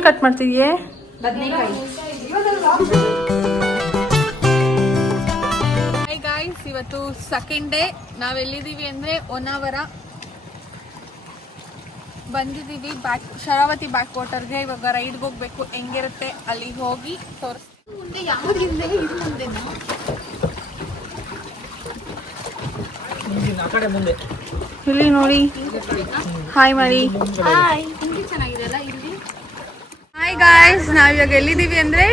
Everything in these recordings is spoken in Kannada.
ಏನ್ ಕಟ್ ಮಾಡ್ತಿದ್ಯೆ? ಬದನೆಕಾಯಿ. ಹೈ ಗಾಯ್ಸ್, ಇವತ್ತು ಸೆಕೆಂಡ್ ಡೇ. ನಾವೆಲ್ಲಿದ್ದೀವಿ ಅಂದರೆ ಹೊನ್ನಾವರ ಬಂದಿದ್ದೀವಿ. ಶರಾವತಿ ಬ್ಯಾಕ್ ವಾಟರ್ಗೆ ಇವಾಗ ರೈಡ್ಗೆ ಹೋಗ್ಬೇಕು. ಹೆಂಗಿರುತ್ತೆ ಅಲ್ಲಿಗೆ ಹೋಗಿ ತೋರಿಸ್ತೀವಿ. ಮುಂದೆ ಯಾವುದಿಲ್ಲ, ಇದು ಮುಂದೆನಾ? ಇಲ್ಲಿ ನೋಡಿ, ಹಾಯ್ ಮಾಡಿ. ಹಾಯ್, ಹಿಂಗೆ ಚೆನ್ನಾಗಿದೆಯಲ್ಲ ಇಲ್ಲಿ. ಹಾಯ್ ಗಾಯ್ಸ್, ನಾವಿವಾಗ ಎಲ್ಲಿದ್ದೀವಿ ಅಂದರೆ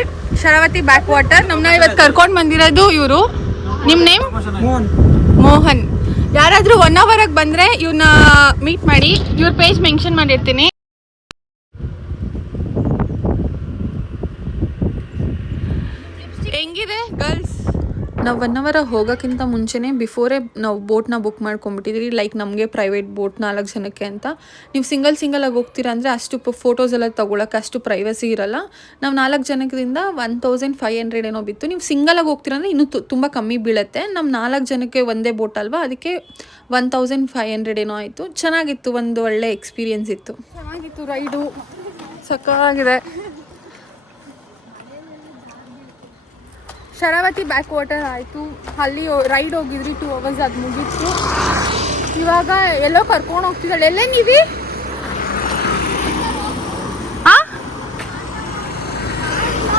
ಶರಾವತಿ ಬ್ಯಾಕ್ ವಾಟರ್. ನಮ್ಮನ್ನ ಇವತ್ತು ಕರ್ಕೊಂಡು ಬಂದಿರೋದು ಇವರು. ನಿಮ್ಮ ನೇಮ್? ಮೋಹನ್. ಯಾರಾದರೂ ಹೊನ್ನಾವರಕ್ಕೆ ಬಂದರೆ ಇವ್ರನ್ನ ಮೀಟ್ ಮಾಡಿ. ಇವ್ರ ಪೇಜ್ ಮೆನ್ಷನ್ ಮಾಡಿರ್ತೀನಿ. ಹೆಂಗಿದೆ ಗರ್ಲ್ಸ್? ನಾವು ಹೊನ್ನಾವರ ಹೋಗೋಕ್ಕಿಂತ ಮುಂಚೆನೇ ಬಿಫೋರೇ ನಾವು ಬೋಟ್ನ ಬುಕ್ ಮಾಡ್ಕೊಂಡ್ಬಿಟ್ಟಿದ್ದೀವಿ. ಲೈಕ್ ನಮಗೆ ಪ್ರೈವೇಟ್ ಬೋಟ್ 4 ಜನಕ್ಕೆ ಅಂತ. ನೀವು ಸಿಂಗಲಾಗಿ ಹೋಗ್ತೀರಾ ಅಂದರೆ ಅಷ್ಟು ಫೋಟೋಸ್ ಎಲ್ಲ ತೊಗೊಳಕ್ಕೆ ಅಷ್ಟು ಪ್ರೈವಸಿ ಇರೋಲ್ಲ. ನಾವು 4 ಜನದಿಂದ 1500 ಏನೋ ಬಿತ್ತು. ನೀವು ಸಿಂಗಲಾಗಿ ಹೋಗ್ತೀರಾ ಅಂದರೆ ಇನ್ನೂ ತುಂಬ ಕಮ್ಮಿ ಬೀಳುತ್ತೆ. ನಮ್ಮ 4 ಜನಕ್ಕೆ ಒಂದೇ ಬೋಟ್ ಅಲ್ವಾ, ಅದಕ್ಕೆ 1500 ಏನೋ ಆಯಿತು. ಚೆನ್ನಾಗಿತ್ತು, ಒಂದು ಒಳ್ಳೆ ಎಕ್ಸ್ಪೀರಿಯನ್ಸ್ ಇತ್ತು. ಚೆನ್ನಾಗಿತ್ತು ರೈಡು, ಸಕ್ಕತ್ತಾಗಿದೆ. ಶರಾವತಿ ಬ್ಯಾಕ್ ವಾಟರ್ ಆಯಿತು, ಅಲ್ಲಿ ರೈಡ್ ಹೋಗಿದ್ರಿ 2 hours, ಅದು ಮುಗೀತು. ಇವಾಗ ಎಲ್ಲೋ ಕರ್ಕೊಂಡು ಹೋಗ್ತಿದ್ದಾಳೆ. ಎಲ್ಲೇ ನೀವಿ?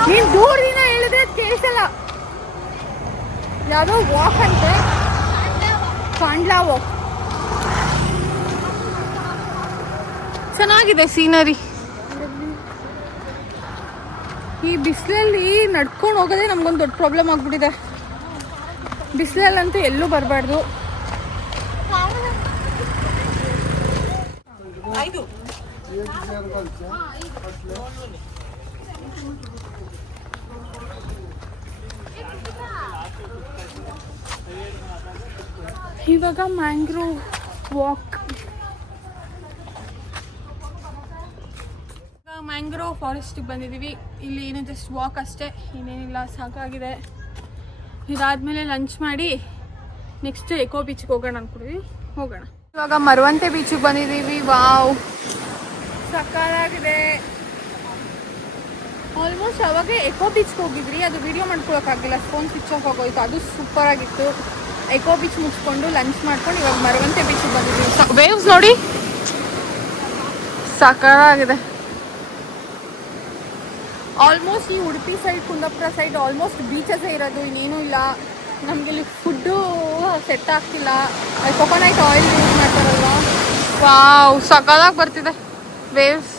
ನೀನು ದೂರದಿಂದ ಹೇಳಿದ್ರೆ ಕೇಳಿಸಲ್ಲ. ಯಾವುದೋ ವಾಕ್ ಅಂತೆ, ಕಾಂಡ್ಲಾ ವಾಕ್. ಚೆನ್ನಾಗಿದೆ ಸೀನರಿ. ಈ ಬಿಸಿಲಲ್ಲಿ ನಡ್ಕೊಂಡು ಹೋಗೋದೇ ನಮ್ಗೊಂದು ದೊಡ್ಡ ಪ್ರಾಬ್ಲಮ್ ಆಗ್ಬಿಟ್ಟಿದೆ. ಬಿಸಿಲಲ್ಲಂತೂ ಎಲ್ಲೂ ಬರಬಾರ್ದು. ಇವಾಗ ಮ್ಯಾಂಗ್ರೋವ್ ವಾಕ್, ಮ್ಯಾಂಗ್ರೋವ್ ಫಾರೆಸ್ಟಿಗೆ ಬಂದಿದ್ದೀವಿ. ಇಲ್ಲಿ ಏನು ಜಸ್ಟ್ ವಾಕ್ ಅಷ್ಟೇ, ಇನ್ನೇನಿಲ್ಲ, ಸಾಕಾಗಿದೆ. ಇದಾದಮೇಲೆ ಲಂಚ್ ಮಾಡಿ ನೆಕ್ಸ್ಟ್ ಎಕೋ ಬೀಚ್ಗೆ ಹೋಗೋಣ ಅಂದ್ಕೊಂಡಿದ್ವಿ. ಹೋಗೋಣ. ಇವಾಗ ಮರವಂತೆ ಬೀಚಿಗೆ ಬಂದಿದ್ದೀವಿ. ವಾವ್, ಸಕ್ಕತ್ತಾಗಿದೆ. ಆಲ್ಮೋಸ್ಟ್ ಅವಾಗ ಎಕೋ ಬೀಚ್ಗೆ ಹೋಗಿದ್ರಿ, ಅದು ವಿಡಿಯೋ ಮಾಡ್ಕೊಳಕ್ಕಾಗಿಲ್ಲ, ಫೋನ್ ಸ್ವಿಚ್ ಆಫ್ ಆಗೋಯ್ತು. ಅದು ಸೂಪರಾಗಿತ್ತು. ಎಕೋ ಬೀಚ್ ಮುಗಿಸ್ಕೊಂಡು ಲಂಚ್ ಮಾಡ್ಕೊಂಡು ಇವಾಗ ಮರವಂತೆ ಬೀಚಿಗೆ ಬಂದಿದ್ದೀವಿ. ವೇವ್ಸ್ ನೋಡಿ, ಸಕ್ಕತ್ತಾಗಿದೆ. ಆಲ್ಮೋಸ್ಟ್ ಈ Udupi side, Kundapura side almost ಬೀಚಸ್ಸೇ ಇರೋದು, ಇನ್ನೇನೂ ಇಲ್ಲ. ನಮಗೆ ಇಲ್ಲಿ ಫುಡ್ಡು ಸೆಟ್ ಆಗ್ತಿಲ್ಲ. ಕೊಕೊನಟ್ ಆಯಿಲ್ ಯೂಸ್ ಮಾಡ್ತಾರಲ್ವ. ವಾವ್, ಸಕ್ಕತ್ತಾಗಿ ಬರ್ತಿದೆ ವೇವ್ಸ್.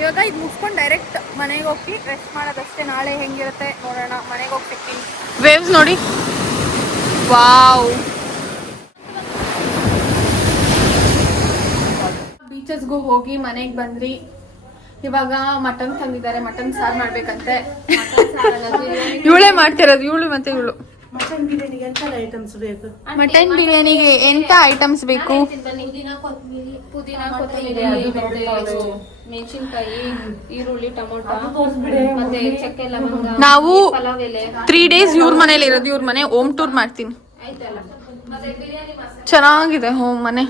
ಇವಾಗ ಇದು ಮುಗಿಸ್ಕೊಂಡು ಡೈರೆಕ್ಟ್ ಮನೆಗೆ ಹೋಗಿ ರೆಸ್ಟ್ ಮಾಡೋದಷ್ಟೇ. ನಾಳೆ ಹೆಂಗಿರುತ್ತೆ ನೋಡೋಣ. ಮನೆಗೆ ಹೋಗಿ ಸಿಗ್ತೀನಿ. ವೇವ್ಸ್ ನೋಡಿ, ವಾವ್. ಬೀಚಸ್ಗೂ ಹೋಗಿ ಮನೆಗೆ ಬಂದ್ರಿ. ಇವಾಗ ಮಟನ್ ತಂದಿದ್ದಾರೆ, ಮಟನ್ ಸಾರು ಮಾಡ್ಬೇಕಂತೆ. ಇವಳೇ ಮಾಡ್ತಿರೋದು, ಇವಳು ಮತ್ತೆ ಇವಳು. ಮಟನ್ ಬಿರಿಯಾನಿಗೆ ಎಂತ ಐಟಮ್ಸ್ ಬೇಕು? ಪುದೀನ, ಕೊತ್ತಂಬರಿ, ಮೆಣಸಿನ್ಕಾಯಿ, ಈರುಳ್ಳಿ, ಟೊಮೊಟೊ, ಮತ್ತೆ ಚಕ್ಕೆ, ಲವಂಗ. ನಾವು 3 days ಇವ್ರ ಮನೇಲಿ ಇರೋದು. ಇವ್ರ ಮನೆ ಹೋಮ್ ಟೂರ್ ಮಾಡ್ತೀನಿ. ಚೆನ್ನಾಗಿದೆ ಹೋಮ್ ಮನೆ.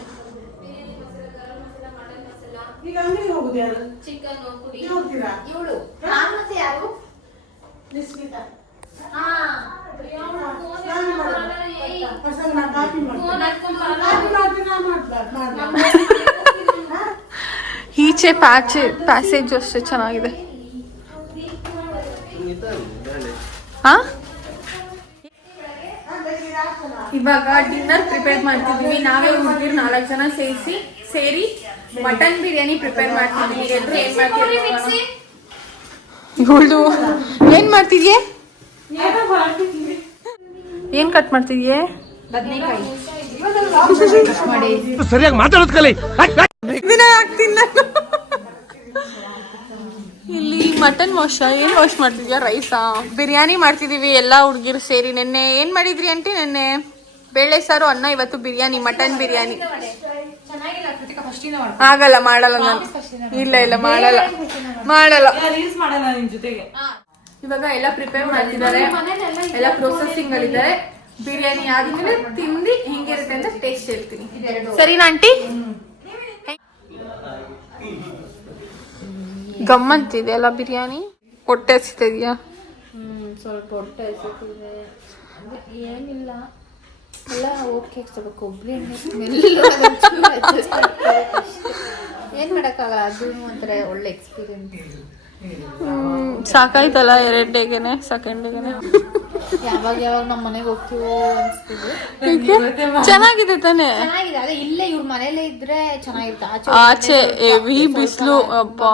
ಚಿಕನ್ ಪುಡಿ. ಈಚೆ ಪ್ಯಾಸೇಜ್ ಅಷ್ಟೇ ಚೆನ್ನಾಗಿದೆ. ಇವಾಗ ಡಿನ್ನರ್ ಪ್ರಿಪೇರ್ ಮಾಡ್ತಿದ್ದೀವಿ. ನಾವೇ ಹುಡುಗಿರು 4 ಜನ ಸೇರಿ ಮಟನ್ ಬಿರಿಯಾನಿ ಪ್ರಿಪೇರ್ ಮಾಡ್ತಿದ್ದೀವಿ. ಇವಳು ಏನ್ ಮಾಡ್ತಿದ್ಯೆ? ಏನ್ ಕಟ್ ಮಾಡ್ತಿದ್ಯೆ? ಬದನೆಕಾಯಿ. ಸರಿಯಾಗಿ ಮಾತಾಡೋದು ಕಲಿ. ಇಲ್ಲಿ ಮಟನ್ ಏನ್ ವಾಶ್ ಮಾಡ್ತಿದ್ಯಾ? ರೈಸಾ? ಬಿರಿಯಾನಿ ಮಾಡ್ತಿದೀವಿ ಎಲ್ಲ ಹುಡುಗಿರು ಸೇರಿ. ನೆನ್ನೆ ಏನ್ ಮಾಡಿದ್ರಿ ಆಂಟಿ? ನೆನ್ನೆ ಬೇಳೆ ಸಾರು, ಅನ್ನ. ಇವತ್ತು ಬಿರಿಯಾನಿ, ಮಟನ್ ಬಿರಿಯಾನಿ. ಆಗಲ್ಲ, ಮಾಡಲ್ಲ ನಾನು. ಇಲ್ಲ ಮಾಡಲ್ಲ. ಇವಾಗ ಎಲ್ಲ ಪ್ರಿಪೇರ್ ಮಾಡ್ತಿದ್ದಾರೆ, ಎಲ್ಲ ಪ್ರೊಸೆಸಿಂಗ್ ಅಲ್ಲಿದ್ದಾರೆ. ಬಿರಿಯಾನಿ ಆದ್ಮೇಲೆ ತಿಂದು ಹೆಂಗಿರುತ್ತೆ ಅಂತ ಟೇಸ್ಟ್ ಹೇಳ್ತೀನಿ. ಸರಿನಾ ಆಂಟಿ? ಗಮ್ಮಂತಿದೆಯಲ್ಲ ಬಿರಿಯಾನಿ. ಹೊಟ್ಟೆ ಹಚ್ತಿದ್ಯಾ? ಸ್ವಲ್ಪ ಹೊಟ್ಟೆ ಹಸಿತಿದೆ. ಏನಿಲ್ಲ ಎಲ್ಲ ಓಕೆ. ಸ್ವಲ್ಪ ಕೊಬ್ಬರಿ ಎಣ್ಣೆ ಸ್ಮೆಲ್ ಏನು ಮಾಡೋಕ್ಕಾಗಲ್ಲ. ಅದು ಒಂಥರ ಒಳ್ಳೆ ಎಕ್ಸ್ಪೀರಿಯನ್ಸ್. ಸಾಕಾಯ್ತಲ್ಲ 2 ಡೇಗೆನೆ, ಸೆಕೆಂಡ್ ಡೇಗೆನೆ. ಯಾವಾಗ ನಮ್ಮ ಮನೆಗೆ ಹೋಗ್ತೀವೋ ಅನಿಸ್ತಿದೆ. ಚೆನ್ನಾಗಿದೆ ತಾನೇ? ಚೆನ್ನಾಗಿದೆ. ಅದೇ ಇಲ್ಲೇ ಇವ್ರ ಮನೇಲೇ ಇದ್ರೆ ಚೆನ್ನಾಗಿರುತ್ತೆ. ಆಚೆ ಹೆವಿ ಬಿಸಿಲು ಅಬ್ಬಾ.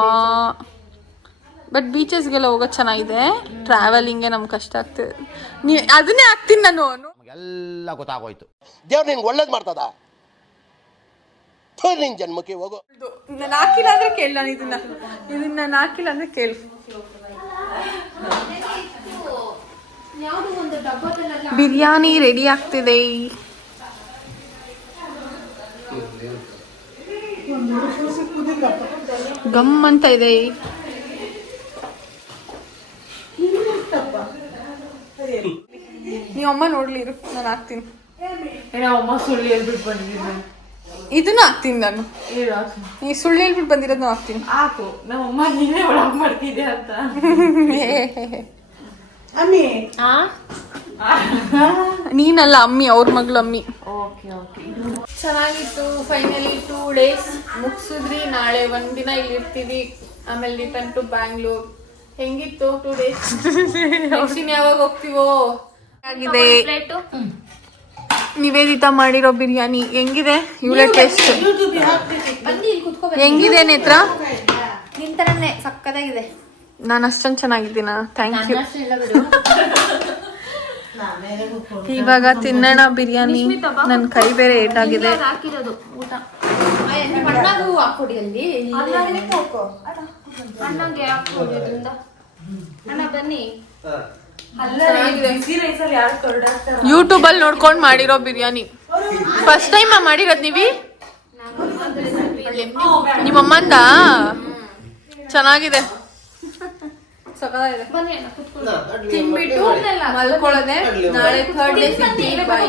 ಬಟ್ ಬೀಚಸ್ಗೆಲ್ಲ ಹೋಗೋದು ಚೆನ್ನಾಗಿದೆ. ಟ್ರಾವೆಲಿಂಗ್ಗೆ ನಮ್ಗೆ ಕಷ್ಟ ಆಗ್ತದೆ. ಅದನ್ನೇ ಹಾಕ್ತೀನಿ ನಾನು. ಎಲ್ಲ ಗೊತ್ತಾಗೋಯ್ತು. ದೇವ್ರು ನಿನ್ಗೆ ಒಳ್ಳೇದು ಮಾಡ್ತದ. ನಿನ್ ಜನ್ಮಕ್ಕೆ ಹೋಗೋ. ನಾನು ಹಾಕಿಲ್ಲ ಅಂದ್ರೆ ಕೇಳಿ. ನಾನು ಇದನ್ನ ನಾನು ಹಾಕಿಲ್ಲ ಅಂದ್ರೆ ಕೇಳಿ. ಬಿರಿಯಾನಿ ರೆಡಿ ಆಗ್ತಿದೆ. ಗಮ್ ಅಂತ ಇದೆ. ನೀವಮ್ಮ ನೋಡ್ಲಿರು, ನಾನು ಹಾಕ್ತೀನಿ. ಅಮ್ಮ ಸುಳ್ಳು ಹೇಳ್ಬಿಟ್ಟು ಬಂದಿದ್ದೀನಿ. ಇದನ್ನ ಹಾಕ್ತೀನಿ ನಾನು. ನೀ ಸುಳ್ಳು ಹೇಳ್ಬಿಟ್ಟು ಬಂದಿರೋದನ್ನ ಹಾಕ್ತೀನಿ. ಹಾಕು. ನಮ್ಮಮ್ಮ ನೀನೇ ಒಳಗೆ ಮಾಡ್ತಿದ್ದೆ ಅಂತ. ನೀನಲ್ಲ ಅಮ್ಮಿ, ಅವ್ರ ಮಗಳು ಅಮ್ಮಿ. ಚೆನ್ನಾಗಿತ್ತು. Finally 2 days ಮುಗಿಸಿದ್ರಿ. ನಾಳೆ 1 ದಿನ ಇಲ್ಲಿ ಇರ್ತೀವಿ. ಆಮೇಲೆ ರಿಟರ್ನ್ ಟು ಬ್ಯಾಂಗ್ಳೂರ್. ಹೆಂಗಿತ್ತು 2 days? ನೆಕ್ಸ್ಟ್ ಯಾವಾಗ ಹೋಗ್ತೀವೋ? ಆಗಿದೆ. ನಿವೇದಿತಾ ಮಾಡಿರೋ ಬಿರಿಯಾನಿ ಹೆಂಗಿದೆ? ಇವಳ ಟೇಸ್ಟ್ ಹೆಂಗಿದೆ ನೇತ್ರ? ನಿಂತರನೇ ಸಕ್ಕತ್ತಾಗಿದೆ. ನಾನು ಅಷ್ಟೊಂದು ಚೆನ್ನಾಗಿದ್ದೀನ? Thank you. ಇವಾಗ ತಿನ್ನೋಣ ಬಿರಿಯಾನಿ. ನನ್ನ ಕೈ ಬೇರೆ ಏಟಾಗಿದೆ. ಊಟ ಹಾಕೊಡಿ. ಅಲ್ಲಿ ಅಣ್ಣ ಬನ್ನಿ. ಯೂಟ್ಯೂಬ್ ಅಲ್ಲಿ ನೋಡ್ಕೊಂಡು ಮಾಡಿರೋ ಬಿರಿಯಾನಿ. ಫಸ್ಟ್ ಟೈಮ್ ಮಾಡಿರೋದು ನೀವಿ? ನಿಮ್ಮಮ್ಮಂದ? ಚೆನ್ನಾಗಿದೆ. ತಿನ್ಬಿಟ್ಟು ಮಲ್ಕೊಳ್ಳೋದೆ. ನಾಳೆ 3rd day ಸಿಗ್ತೀವಿ. ಬಾಯ್.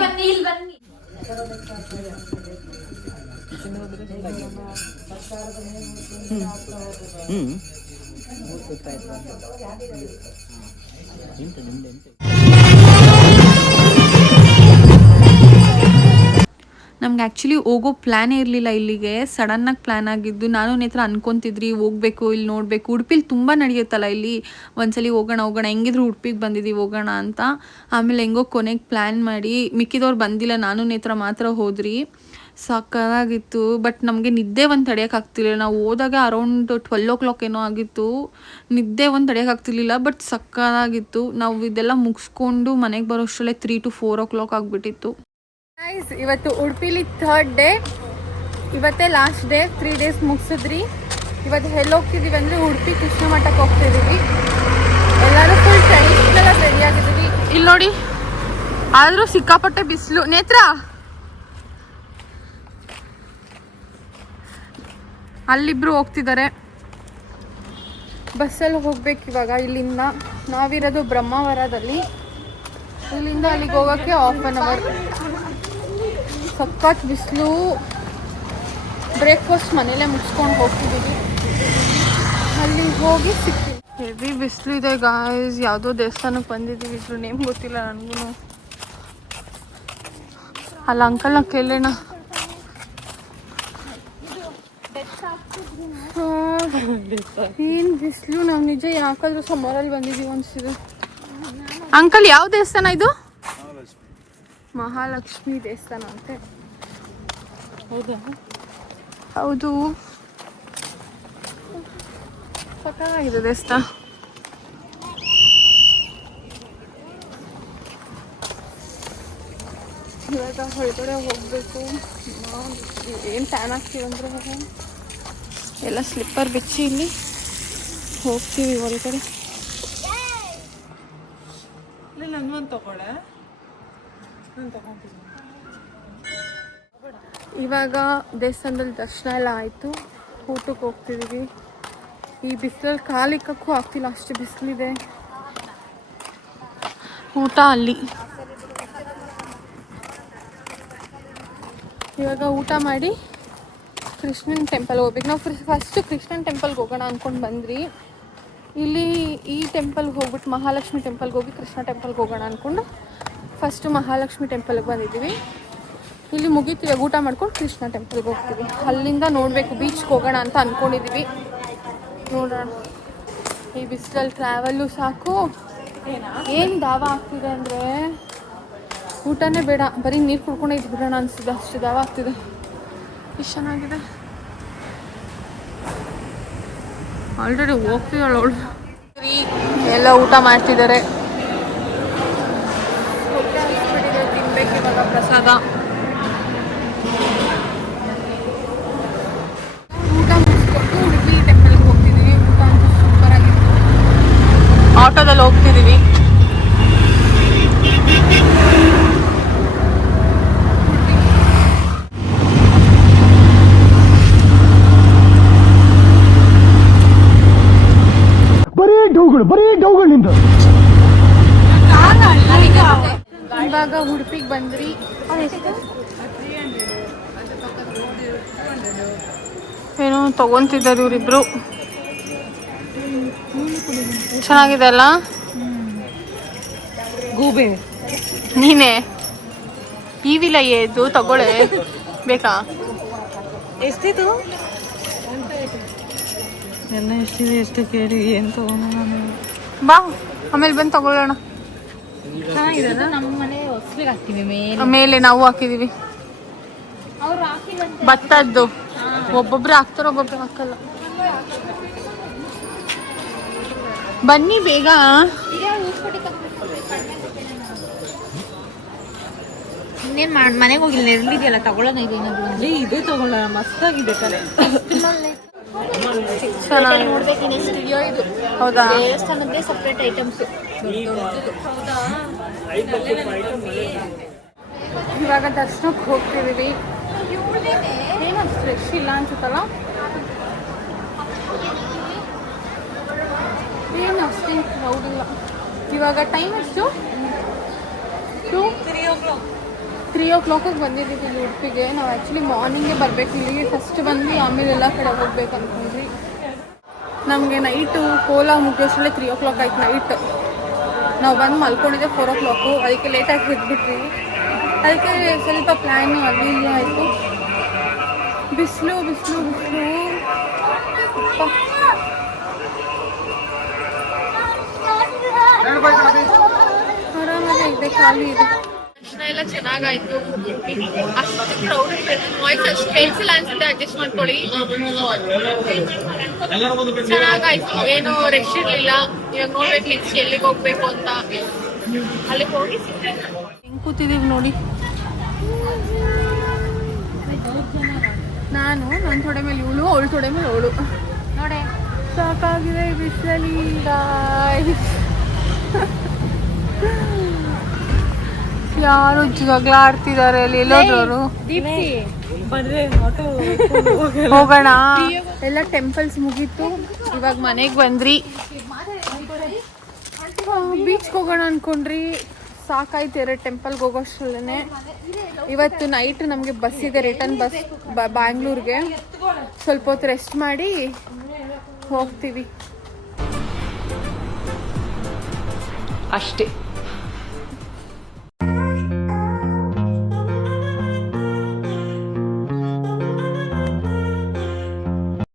ನಮ್ಗೆ ಆ್ಯಕ್ಚುಲಿ ಹೋಗೋ ಪ್ಲ್ಯಾನೇ ಇರಲಿಲ್ಲ ಇಲ್ಲಿಗೆ. ಸಡನ್ನಾಗಿ ಪ್ಲ್ಯಾನ್ ಆಗಿದ್ದು. ನಾನು ನೇತ್ರ ಅನ್ಕೊತಿದ್ರಿ ಹೋಗಬೇಕು, ಇಲ್ಲಿ ನೋಡಬೇಕು. ಉಡುಪಿಲಿ ತುಂಬ ನಡೆಯುತ್ತಲ್ಲ ಇಲ್ಲಿ. ಒಂದ್ಸಲಿ ಹೋಗೋಣ ಹೆಂಗಿದ್ರು ಉಡುಪಿಗೆ ಬಂದಿದ್ದೀವಿ ಹೋಗೋಣ ಅಂತ. ಆಮೇಲೆ ಹೆಂಗೋ ಕೊನೆಗೆ ಪ್ಲ್ಯಾನ್ ಮಾಡಿ ಮಿಕ್ಕಿದವ್ರು ಬಂದಿಲ್ಲ, ನಾನು ನೇತ್ರ ಮಾತ್ರ ಹೋದ್ರಿ. ಸಕ್ಕತ್ತಾಗಿತ್ತು. ಬಟ್ ನಮಗೆ ನಿದ್ದೆ ಒಂದು ತಡೆಯೋಕ್ಕಾಗ್ತಿರ್ಲಿಲ್ಲ. ನಾವು ಹೋದಾಗ ಅರೌಂಡ್ 12 o'clock ಏನೋ ಆಗಿತ್ತು. ನಿದ್ದೆ ಒಂದು ತಡೆಯೋಕ್ಕಾಗ್ತಿರ್ಲಿಲ್ಲ. ಬಟ್ ಸಕ್ಕತ್ತಾಗಿತ್ತು. ನಾವು ಇದೆಲ್ಲ ಮುಗಿಸ್ಕೊಂಡು ಮನೆಗೆ ಬರೋಷ್ಟರಲ್ಲೇ 3 to 4 o'clock ಆಗಿಬಿಟ್ಟಿತ್ತು. ಗೈಸ್, ಇವತ್ತು ಉಡುಪಿಲಿ 3rd day. ಇವತ್ತೇ ಲಾಸ್ಟ್ ಡೇ. 3 days ಮುಗಿಸಿದ್ರಿ. ಇವತ್ತು ಎಲ್ಲಿ ಹೋಗ್ತಿದ್ದೀವಿ ಅಂದರೆ ಉಡುಪಿ ಕೃಷ್ಣ ಮಠಕ್ಕೆ ಹೋಗ್ತಿದ್ದೀವಿ. ಎಲ್ಲರೂ ಫುಲ್ ಟ್ರೆಡಿಷ್ನಲ್ ಆಗಿ ರೆಡಿ ಆಗಿದ್ದೀವಿ. ಇಲ್ಲಿ ನೋಡಿ, ಆದರೂ ಸಿಕ್ಕಾಪಟ್ಟೆ ಬಿಸಿಲು. ನೇತ್ರ ಅಲ್ಲಿಬ್ರು ಹೋಗ್ತಿದ್ದಾರೆ. ಬಸ್ಸಲ್ಲಿ ಹೋಗ್ಬೇಕು ಇವಾಗ. ಇಲ್ಲಿಂದ ನಾವಿರೋದು ಬ್ರಹ್ಮಾವರದಲ್ಲಿ. ಇಲ್ಲಿಂದ ಅಲ್ಲಿಗೆ ಹೋಗೋಕ್ಕೆ 1/2 hour. ಸಖತ್ ಬಿಸಿಲು. ಬ್ರೇಕ್ಫಾಸ್ಟ್ ಮನೇಲೆ ಮುಗಿಸ್ಕೊಂಡು ಹೋಗ್ತಿದ್ದೀವಿ. ಅಲ್ಲಿ ಹೋಗಿ ಸಿಗ್ತೀವಿ. ಹೆವಿ ಬಿಸಿಲು ಇದೆ ಗಾಯ್ಸ್. ಯಾವುದೋ ದೇವಸ್ಥಾನಕ್ಕೆ ಬಂದಿದ್ದೀವಿ. ಇದ್ರ ನೇಮ್ ಗೊತ್ತಿಲ್ಲ ನನಗೂ. ಅಲ್ಲ ಅಂಕಲ್ನ ಕೇಳೋಣ. ಏನು ಬಿಸಿಲು. ನಾವು ನಿಜ ಯಾಕಾದ್ರೂ ಸಮ್ಮರಲ್ಲಿ ಬಂದಿದ್ದೀವಿ ಅನಿಸಿದೆ. ಅಂಕಲ್ ಯಾವ ದೇವಸ್ಥಾನ ಇದು? ಮಹಾಲಕ್ಷ್ಮಿ ದೇವಸ್ಥಾನ ಅಂತೆ. ಹೌದಾ? ಹೌದು. ಸಕ್ಕತ್ತಾಗಿದೆ ದೇವಸ್ಥಾನ. ಇವಾಗ ಹೊರಗಡೆ ಹೋಗಬೇಕು. ಏನು ಟ್ಯಾನ್ ಆಗ್ತೀವಂದ್ರೆ ಎಲ್ಲ ಸ್ಲಿಪ್ಪರ್ ಬಿಚ್ಚಿ ಇಲ್ಲಿ ಹೋಗ್ತೀವಿ ಒಳಗಡೆ. ಇವಾಗ ದೇವಸ್ಥಾನದಲ್ಲಿ ದರ್ಶನ ಎಲ್ಲ ಆಯಿತು. ಊಟಕ್ಕೆ ಹೋಗ್ತಿದ್ದೀವಿ. ಈ ಬಿಸಿಲಲ್ಲಿ ಕಾಲಿಕ್ಕಕ್ಕೂ ಆಗ್ತಿಲ್ಲ, ಅಷ್ಟು ಬಿಸಿಲಿದೆ. ಊಟ ಅಲ್ಲಿ. ಇವಾಗ ಊಟ ಮಾಡಿ ಕೃಷ್ಣನ ಟೆಂಪಲ್ ಹೋಗ್ಬೇಕು. ನಾವು ಫಸ್ಟು ಕೃಷ್ಣನ ಟೆಂಪಲ್ಗೆ ಹೋಗೋಣ ಅಂದ್ಕೊಂಡು ಬಂದ್ರಿ. ಇಲ್ಲಿ ಈ ಟೆಂಪಲ್ಗೆ ಹೋಗ್ಬಿಟ್ಟು ಮಹಾಲಕ್ಷ್ಮಿ ಟೆಂಪಲ್ಗೆ ಹೋಗಿ ಕೃಷ್ಣ ಟೆಂಪಲ್ಗೆ ಹೋಗೋಣ ಅಂದ್ಕೊಂಡು ಫಸ್ಟು ಮಹಾಲಕ್ಷ್ಮಿ ಟೆಂಪಲ್ಗೆ ಬಂದಿದ್ದೀವಿ. ಇಲ್ಲಿ ಮುಗಿತೀವಿ, ಊಟ ಮಾಡ್ಕೊಂಡು ಕೃಷ್ಣ ಟೆಂಪಲ್ಗೆ ಹೋಗ್ತೀವಿ. ಅಲ್ಲಿಂದ ನೋಡಬೇಕು, ಬೀಚ್ಗೆ ಹೋಗೋಣ ಅಂತ ಅಂದ್ಕೊಂಡಿದ್ದೀವಿ. ನೋಡೋಣ. ಈ ಬಿಸಿಲಲ್ಲಿ ಟ್ರಾವೆಲ್ಲು ಸಾಕು. ಏನು ದಾವ ಆಗ್ತಿದೆ ಅಂದರೆ ಊಟನೇ ಬೇಡ, ಬರೀ ನೀರು ಕುಡ್ಕೊಂಡೇ ಇದ್ಬಿಡೋಣ ಅನಿಸ್ತಿದೆ, ಅಷ್ಟು ದಾವ ಆಗ್ತಿದೆ. ಎಷ್ಟು ಚೆನ್ನಾಗಿದೆ. ಆಲ್ರೆಡಿ ಹೋಗ್ತಿದ್ದಾಳೆ ಅವಳು. ಎಲ್ಲ ಊಟ ಮಾಡ್ತಿದ್ದಾರೆ. ತಿನ್ಬೇಕು ಇವಾಗ ಪ್ರಸಾದ. ಊಟ ಮುಗಿಸ್ಕೊಂಡು ಉಡುಪಿ ಟೆಂಪಲ್ಗೆ ಹೋಗ್ತಿದ್ದೀವಿ. ಊಟ ಅಂತೂ ಸೂಪರ್ ಆಗಿತ್ತು. ಆಟೋದಲ್ಲಿ ಹೋಗ್ತಿದ್ದೀವಿ. ಬರೀ ಡೌಗಳು ನಿಂದು. ಇವಾಗ ಉಡುಪಿಗೆ ಬಂದ್ರಿ. ಏನೋ ತಗೊಂತಿದ್ದಾರೆ ಇವರಿಬ್ರು. ಚೆನ್ನಾಗಿದೆ ಅಲ್ಲ? ಗೂಬೆ ನೀನೇ ಈವಿಲ್ಲ ಇದು ತಗೊಳ್ಳೆ ಬೇಕಾ? ಎಷ್ಟಿದು ಎಲ್ಲ ಎಷ್ಟಿದೆ ಎಷ್ಟು ಕೇಳಿ ಏನು ತಗೊಂಡು ಬಾ ಆಮೇಲೆ ಬಂದು ತಗೊಳ್ಳೋಣ. ಚೆನ್ನಾಗಿದೆ. ನಮ್ಮ ಮನೆ ಹೊಸ್ಲಿಗೆ ಹಾಕ್ತೀವಿ ಮೇಲೆ ನಾವು ಹಾಕಿದೀವಿ. ಭತ್ತದ್ದು ಒಬ್ಬೊಬ್ರು ಹಾಕ್ತಾರ, ಒಬ್ಬೊಬ್ರು ಹಾಕಲ್ಲ. ಬನ್ನಿ ಬೇಗ. ಇನ್ನೇನ್ ಮನೆಗೆ ಹೋಗಿಲ್ಲ, ನೆರಳಿದೆಯಲ್ಲ ತಗೊಳ್ಳೋಣ. ಇದು ಏನಾದ್ರು ಇದು ತಗೊಳ್ಳೋಣ, ಮಸ್ತಾಗಿದೆ ಕಲೆ. ಹೌದಾ? ದೇವಸ್ಥಾನದ್ದೇ ಸಪ್ರೇಟ್ ಐಟಮ್ಸ್. ಇವಾಗ ದರ್ಶನಕ್ಕೆ ಹೋಗ್ತಿದೀವಿ. ಏನದು ಫ್ರೆಶ್ ಇಲ್ಲ ಅನ್ಸುತ್ತಲ್ಲ? ಏನು ಅಷ್ಟೇನು ಕ್ರೌಡ್ ಇಲ್ಲ. ಇವಾಗ ಟೈಮ್ ಎಷ್ಟು? 3 o'clock ಬಂದಿದ್ದೀವಿ ಇಲ್ಲಿ ಉಡುಪಿಗೆ. ನಾವು ಆ್ಯಕ್ಚುಲಿ ಮಾರ್ನಿಂಗೇ ಬರಬೇಕು ಇಲ್ಲಿಗೆ. ಫಸ್ಟ್ ಬಂದು ಆಮೇಲೆ ಎಲ್ಲ ಕಡೆ ಹೋಗ್ಬೇಕು ಅಂದ್ಕೊಂಡ್ರಿ. ನಮಗೆ ನೈಟು ಕೋಲಾ ಮುಗಿಯೋಷ್ಟರಲ್ಲೇ 3 o'clock ಆಯ್ತು ನೈಟ್. ನಾವು ಬಂದು ಮಲ್ಕೊಂಡಿದ್ದೆ 4 o'clock. ಅದಕ್ಕೆ ಲೇಟಾಗಿ ಎದ್ಬಿಟ್ವಿ. ಅದಕ್ಕೆ ಸ್ವಲ್ಪ ಪ್ಲ್ಯಾನು ಅಲ್ಲಿ ಇಲ್ಲಿ ಆಯಿತು. ಬಿಸಿಲು ಬಿಸಿಲು ಬಿಸಿಲು. ಆರಾಮಾಗಿ ಇದೆ, ಖಾಲಿ ಇದೆ. ದರ್ಶನ ಎಲ್ಲ ಚೆನ್ನಾಗಾಯ್ತು. ಅಷ್ಟು ಕ್ರೌಡ್ ವಾಯ್ಸ್ ಅಷ್ಟು ಕೇಳಿಸಿಲ್ಲ ಅನ್ಸುತ್ತೆ, ಅಡ್ಜಸ್ಟ್ ಮಾಡ್ಕೊಳ್ಳಿ. ಚೆನ್ನಾಗಾಯ್ತು, ಏನು ರಶ್ ಇರಲಿಲ್ಲ. ಇವಾಗ ನೋಡ್ಬೇಕು ನೆಕ್ಸ್ಟ್ ಎಲ್ಲಿಗೆ ಹೋಗ್ಬೇಕು ಅಂತ. ಅಲ್ಲಿಗೆ ಹೋಗಿ ಹೆಂಗ್ ಕೂತಿದೀವಿ ನೋಡಿ. ನನ್ನ ತೊಡೆ ಮೇಲೆ ಇವಳು, ಅವಳು ತೊಡೆ ಮೇಲೆ ಅವಳು. ನೋಡೆ ಸಾಕಾಗಿದೆ ಬಿಸಿಲಲ್ಲಿ. ಯಾರು ಜಗಳ ಆಡ್ತಿದ್ದಾರೆ ಅಲ್ಲಿ. ಎಲ್ಲೋದ್ರು ಹೋಗೋಣ. ಎಲ್ಲ ಟೆಂಪಲ್ಸ್ ಮುಗೀತು. ಇವಾಗ ಮನೆಗೆ ಬಂದ್ರಿ. ಬೀಚ್ಗೆ ಹೋಗೋಣ ಅನ್ಕೊಂಡ್ರಿ. ಸಾಕಾಯ್ತು 2 ಟೆಂಪಲ್ಗೆ ಹೋಗೋಷ್ಟರಲ್ಲೇ. ಇವತ್ತು ನೈಟ್ ನಮಗೆ ಬಸ್ ಇದೆ, ರಿಟರ್ನ್ ಬಸ್ ಬ್ಯಾಂಗ್ಳೂರ್ಗೆ. ಸ್ವಲ್ಪ ಹೊತ್ತು ರೆಸ್ಟ್ ಮಾಡಿ ಹೋಗ್ತೀವಿ ಅಷ್ಟೇ.